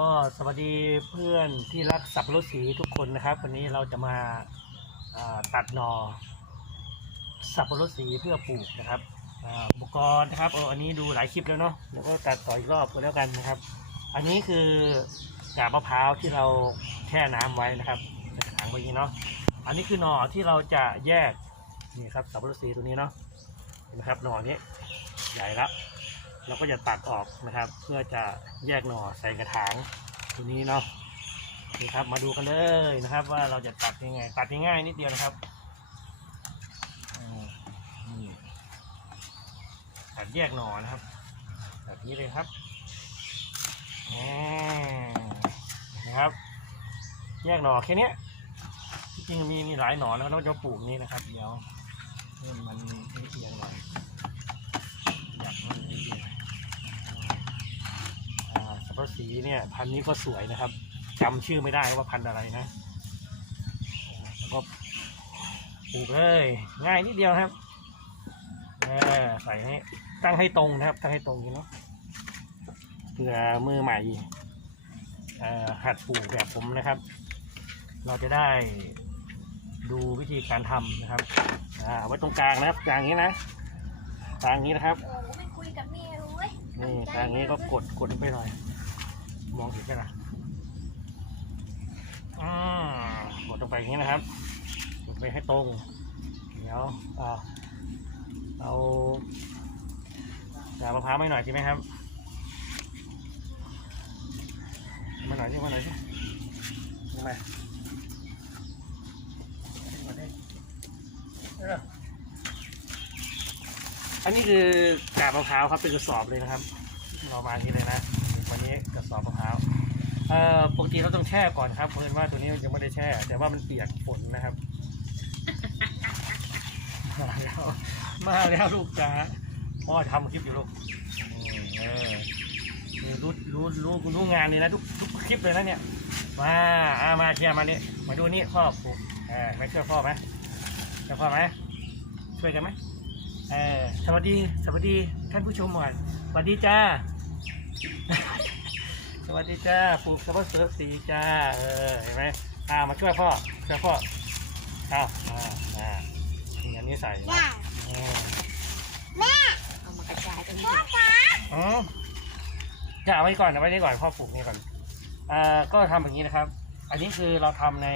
ก็สวัสดีเพื่อนที่รักสับปะรดสีทุกคนนะครับ วันนี้เราจะมาาตัดหนอสับปะรดสีเพื่อปลูกนะครับอุปกรณ์นะครับอ้อันนี้ดูหลายคลิปแล้วเนาะแล้วก็ตัดต่ออีกรอบก็แล้วกันนะครับ อันนี้คือกาบมะพร้าวที่เราแช่น้ำไว้นะครับในถางไว้นี้เนาะอันนี้คือหน่อที่เราจะแยกนี่ครับสับปะรดสีตัวนี้เนาะเห็นไหมครับหน่อนี้ใหญ่แล้ว เราก็จะตัดออกนะครับ เพื่อจะแยกหน่อใส่กระถางตัวนี้เนาะนี่ครับมาดูกันเลยนะครับ ว่าเราจะตัดยังไง ตัดง่ายนิดเดียวนะครับตัดแยกหน่อนะครับแบบนี้เลยครับนะครับ แยกหน่อแค่นี้จริงมีมีหลายหน่อแล้วเราจะปลูกนี้นะครับ เดี๋ยวให้มันเอียงหน่อยอยากมันเอีย งๆอ่าสับปะรดสีเนี่ย พันธุ์นี้ก็สวยนะครับจำชื่อไม่ได้ว่าพันธุ์อะไรนะอ่าแล้วก็ปลูกเลยง่ายนิดเดียวครับเออใส่ให้ตั้งให้ตรงนะครับ ตั้งให้ตรงอย่างนี้เนาะเผื่อมือใหม่เอ่อหัดปลูกแบบผมนะครับ เราจะได้ดูวิธีการทำนะครับอ่าเอาไว้ตรงกลางนะครับกลางนี้นะกลางนี้นะครับโอ้ไม่คุยกับแม่เลยนี่ทางนี้ก็กดกดลงไปหน่อย มองเห็นไหมล่ะอืมกดลงไปอย่างนี้นะครับกดไปให้ตรง เดี๋ยวเอาเอากาบมะพร้าวไม่หน่อยใช่ไหมครับมาหน่อยสิมาหน่อยสิยังไงมาดิเอออันนี้คือกาบมะพร้าวครับเป็นกระสอบเลยนะครับ เรามาที่เลยนะ วันนี้กระสอบมะพร้าวเอ่อปกติเราต้องแช่ก่อนครับเพราะเอิญว่าตัวนี้ยังไม่ได้แช่ แต่ว่ามันเปียกฝนนะครับ มาแล้วมาแล้วลูกจ้าพ่อทำคลิปอยู่ลูกเออรู้รู้รู้รู้งานเลยนะทุกทุกคลิปเลยนะเนี่ย มาอามาเชียร์มาเนี่ยมาดูนี่พ่อปลูกเออไม่ช่วยพ่อไหมช่วยพ่อไหมช่วยกันไหมเออสวัสดีสวัสดีท่านผู้ชมก่อนสวัสดีจ้า สวัสดีจ้าปลูกสับปะรดสีจ้า เออ เห็นไหมอ่ามาช่วยพ่อ ช่วยพ่ออ้าวอ่าอ่านี่อันนี้ใส่นะย่าอืมแม่เอามากระจายกันพ่อจ๋าอืมจะเอาไว้ก่อนเอาไว้นี่ก่อนพ่อปลูกนี่ก่อน อ่า ก็ทำอย่างนี้นะครับ อันนี้คือเราทำใน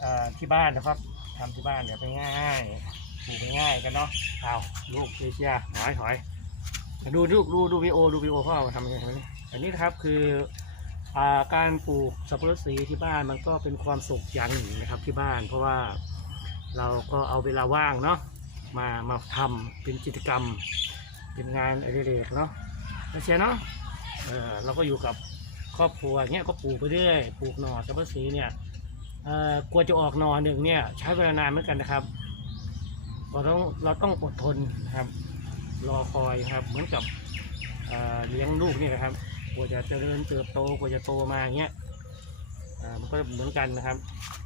เอ่อที่บ้านนะครับทำที่บ้านเดี๋ยวไปง่ายปลูกง่ายๆกันเนาะเอาลูกเชียร์หอยหอย ดูดูดูดูวิดีโอดูวิดีโอพ่อทำยังไงทำยังไงอันนี้นะครับคืออ่าการปลูกสับปะรดสีที่บ้านมันก็เป็นความสุขอย่างหนึ่งนะครับที่บ้าน เพราะว่าเราก็เอาเวลาว่างเนาะมามาทำเป็นกิจกรรม เป็นงานอดิเรกเนาะแล้วเชียเนาะเออเราก็อยู่กับครอบครัวเงี้ยก็ปลูกไปเรื่อยปลูกหน่อสับปะรดสีเนี่ยเอ่อกว่าจะออกหน่อหนึ่งเนี่ยใช้เวลานานเหมือนกันนะครับเราต้องเราต้องอดทนนะครับ รอคอยครับ เหมือนกับเอ่อเลี้ยงลูกนี่นะครับกว่าจะเจริญเติบโตกว่าจะโตมาอย่างเงี้ยอ่ามันก็เหมือนกันนะครับ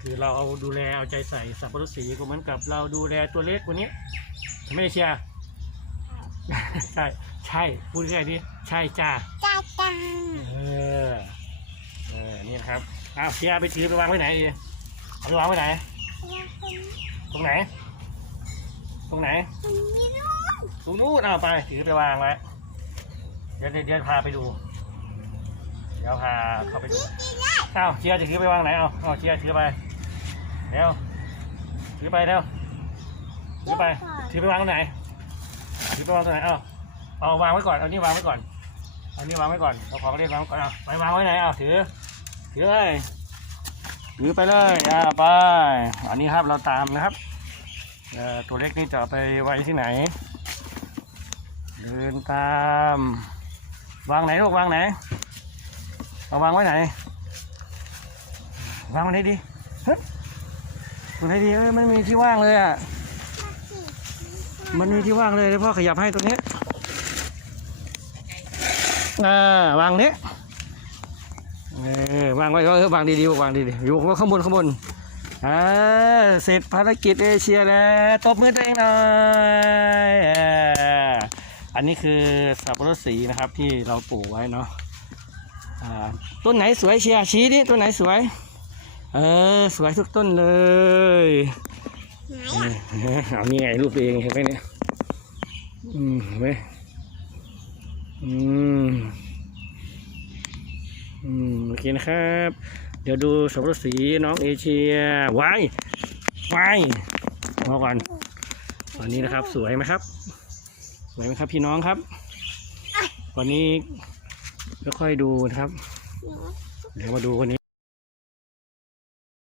คือเราเอาดูแลเอาใจใส่สับปะรดสีก็เหมือนกับเราดูแลตัวเล็กกว่านี้ไม่ได้เชียร์ใช่ใช่พูดง่ายๆดิใช่จ้าจ้าจังเออเออนี่นะครับอ้าวเชียร์ไปถือไปวางไว้ไหนดีเอาไปวางไว้ไหน ตรงไหน ตรงไหนคุณมีลูก ตรงนู้นเอาไปถือไปวางไว้เดี๋ยวเดี๋ยวเดี๋ยวพาไปดู เดี๋ยวพาเข้าไปดูอ้าวเชียร์จะถือไปวางไหนเอาเอาเชียร์ถือไปเร็วถือไปเร็วถือไปถือไปวางตรงไหนถือไปวางตรงไหนเอาเอาวางไว้ก่อนเอานี่วางไว้ก่อนเอานี่วางไว้ก่อนเอาของเล่นวางไว้ก่อนเอาไปวางไว้ไหนเอาถือถือเลยถือไปเลยอ่าไปอันนี้ครับเราตามนะครับตัวเล็กนี่จะไปไว้ที่ไหน เดินตาม วางไหนลูกวางไหนเอาวางไว้ไหน วางไว้ไหนดีเฮ้ยตรงไหนดีเอ้ยมันมีที่ว่างเลยอะมันมีที่ว่างเลยเดี๋ยวพ่อขยับให้ตรงนี้อ่าวางนี้เออวางไว้ก็เออวางดีๆวางดีๆอยู่ข้างบนข้างบนอ่าเสร็จภารกิจเอเชียแล้วตบมือตัวเองหน่อย อันนี้คือสับปะรดสีนะครับที่เราปลูกไว้เนาะต้นไหนสวยเชียร์ชี้ดิต้นไหนสวย เออสวยทุกต้นเลยเอานี่ไงรูปตัวเองเห็นไหมเนี่ยอืมเห็นไหมอืมอืมโอเคนะครับ เดี๋ยวดูสับปะรดสีน้องเอเชียวายวายรอก่อนตอนนี้นะครับสวยไหมครับ วยไหมครับพี่น้องครับ วันนี้ค่อยๆดูนะครับหนูเดี๋ยวมาดูคนนี้